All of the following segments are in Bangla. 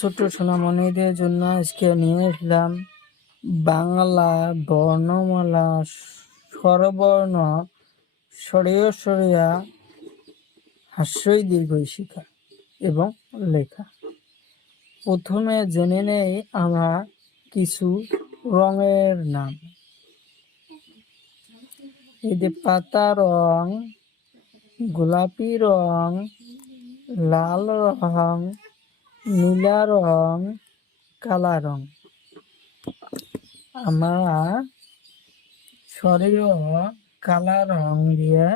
ছোট্ট সোনামণিদের জন্য আজকে নিয়ে এসলাম বাংলা বর্ণমালা স্বরবর্ণ স্বরীয় স্বরিয়া হাস্যই দীর্ঘই শিখা এবং লেখা। প্রথমে জেনে নেই আমরা কিছু রঙের নাম। এই যে পাতা রং, গোলাপি রং, লাল রং, নীলা রং, কালা রং। আমরা স্বরীয় কালা রং দিয়ে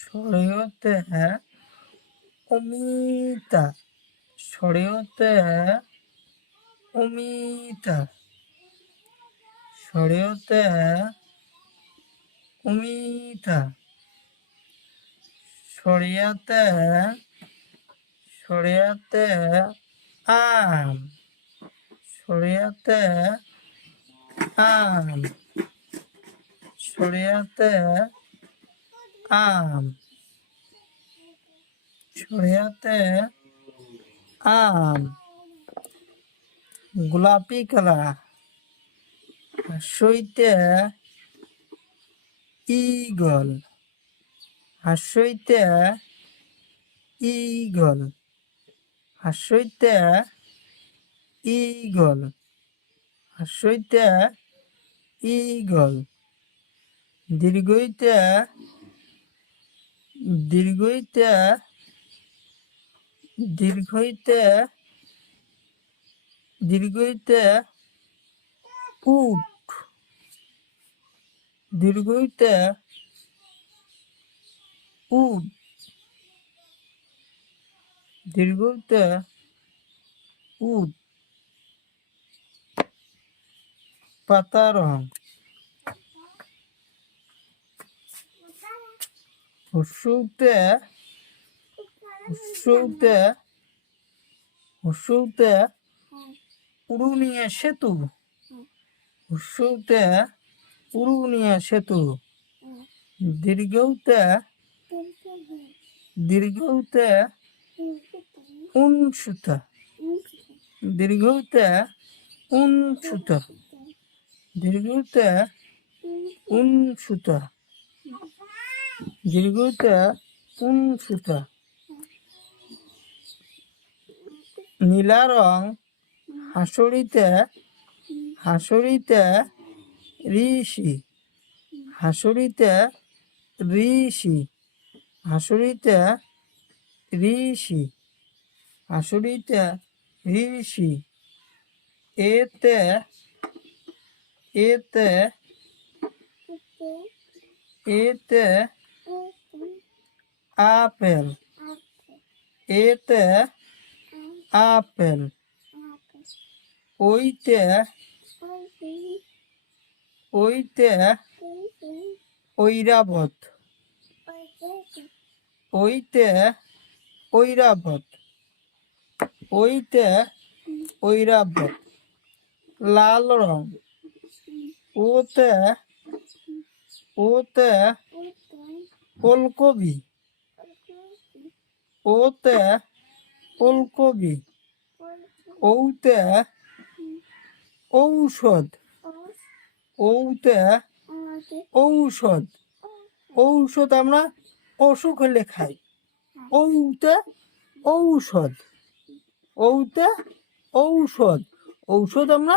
স্বরীয়তে অমিতা, স্বরীয়তে অমিতা, স্বরীয়তে অমিতা, সরিয়াতে আম, সরিয়াতে আম, সরিয়াতে আম, সরিয়াতে আম। গোলাপি কালার, হাস্যইতে ঈগল, হাস্যইতে ঈগল, হাস্যইতে ঈগল, হাস্যইতে ঈগল। দীর্ঘইতে দীর্ঘইতে দীর্ঘইতে দীর্ঘইতে উট, দীর্ঘইতে উট, দীর্ঘইতে উট। পাতা রং, হস্যইতে হস্যইতে হস্যইতে উড়ুনিয়া সেতু, হস্যইতে উড়ুনিয়া সেতু। দীর্ঘইতে দীর্ঘইতে উনসুতা, দীর্ঘইতে উনসুতা, দীর্ঘইতে উনসুতা, দীর্ঘইতে উনসুতা। নীলা রং, হাসরিতে ঋষি, হাসরিতে ঋষি, হাসরিতে ঋষি, হাসরিতে ঋষি। এতে এতে এতে আপেল, এতে আপেল। ওইতে ওইতে ঐরাবত, ওইতে ঐরাবত, ওইতে ঐরাবত। লাল রং, ওতে ওতে ফুলকপি, ওতে ফুলকপি। ওতে ঔষধ, ওতে ঔষধ, ঔষধ আমরা অসুখ হলে খাই। ওতে ঔষধ, ওতে ঔষধ, ঔষধ আমরা